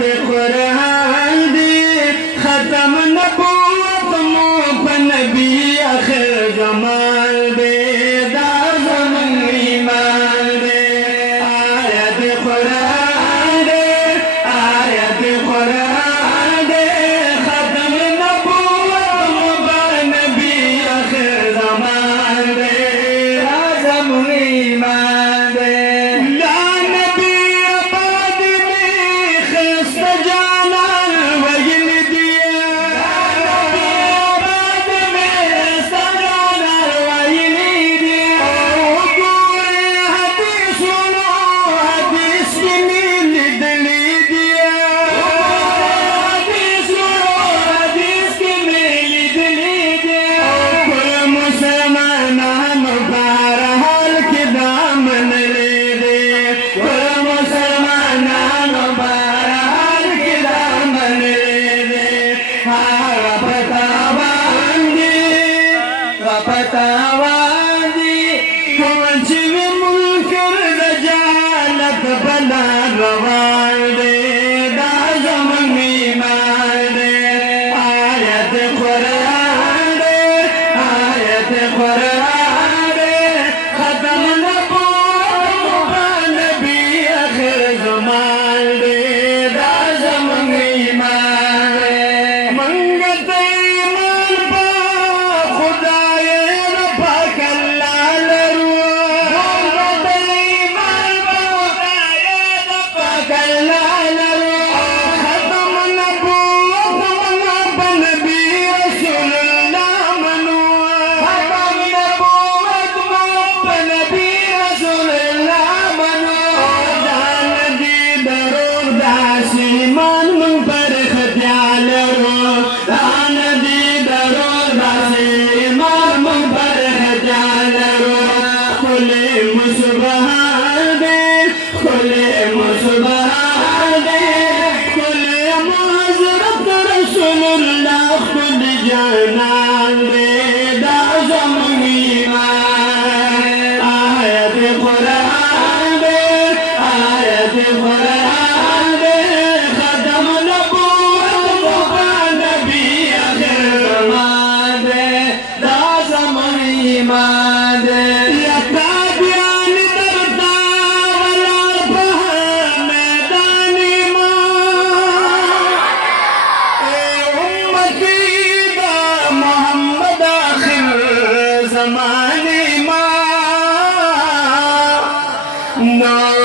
قرآن دی ختم نبوت مو پا نبی آخر زمان دی دا زمان ایمان دی آیت قرآن دی آیت قرآن دی ختم نبوت مو پا نبی آخر زمان دی دا زمان ایمان دی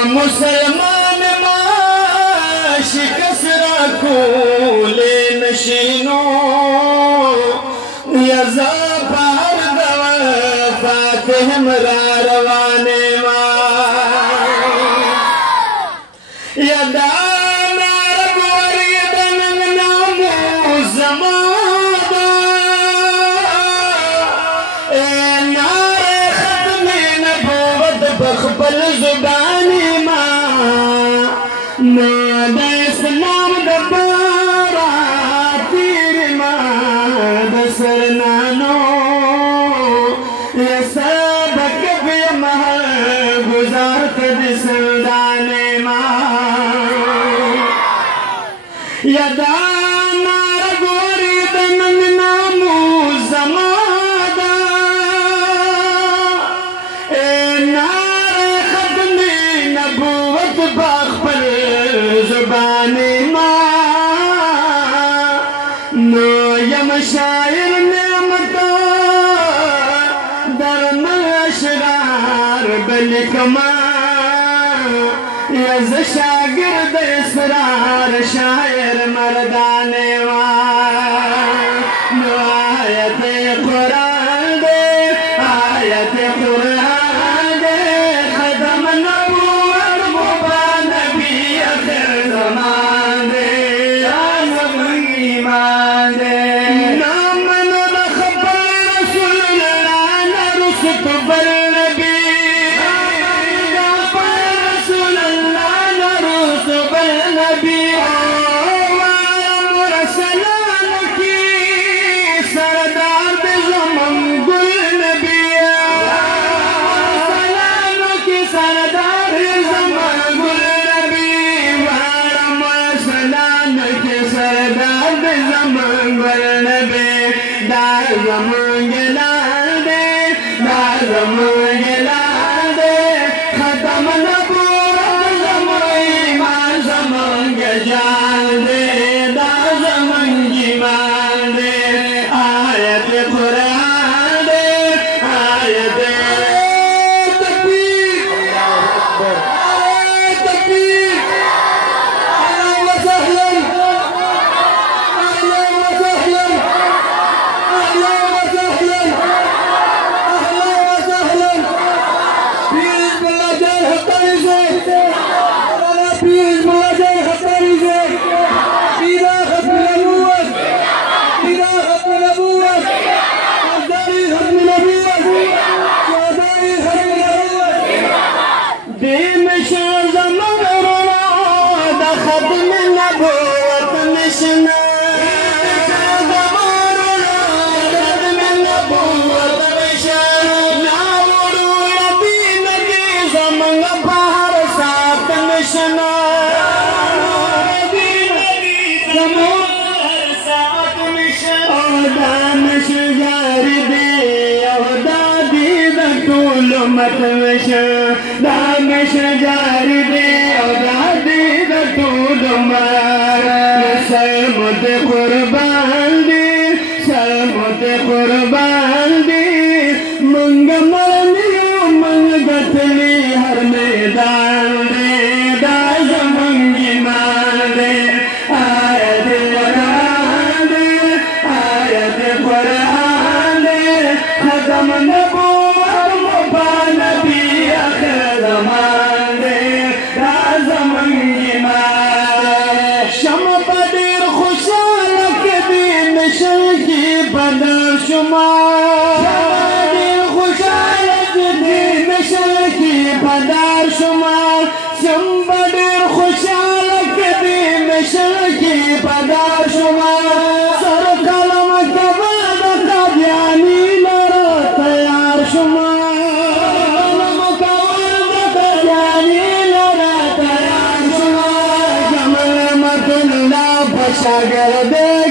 مسلمان ما شکست را کول نشینو یزا پار دو فاتحم را روانے ما یدا نارب وریدن نامو زمادا نار ختم نبوت بخبل زبانی ناد اسلام دبارا تیر ما دسر نانو یا سابق بی محل گزارت دسردانے ما یا دانا رگوری دنن نامو زمادا نار ختمی نبوت باخبر زبانی ما نو یم شاعر نعمتا در اشرار بلکما یز شاگرد اسرار شاعر مردانے ما نو آیت قرآن دے آیت قرآن دے خدم نبوت مبا نبی اخر زمان دے آزم ایمان دے نامن بخبر رسول اللہ نرسط بر نبی رسول اللہ نرسط بر نبی وعلم رسلان کی سردار حفیظ مولا جان خطاری سے سیدھا ختم نبوت سیدھا ختم نبوت افضاری ختم نبوت شہدائی ختم نبوت دین شاہ زمان رونا دا ختم نبوت نشنا دامش جاری دے اولادی دا طول مار سلمت قربان دی سلمت قربان دی منگ مرنیو منگ گتلی ہر میدان دے دا زمنگی مان دے آیت قرآن دے آیت قرآن دے ختم نبوت Sagar de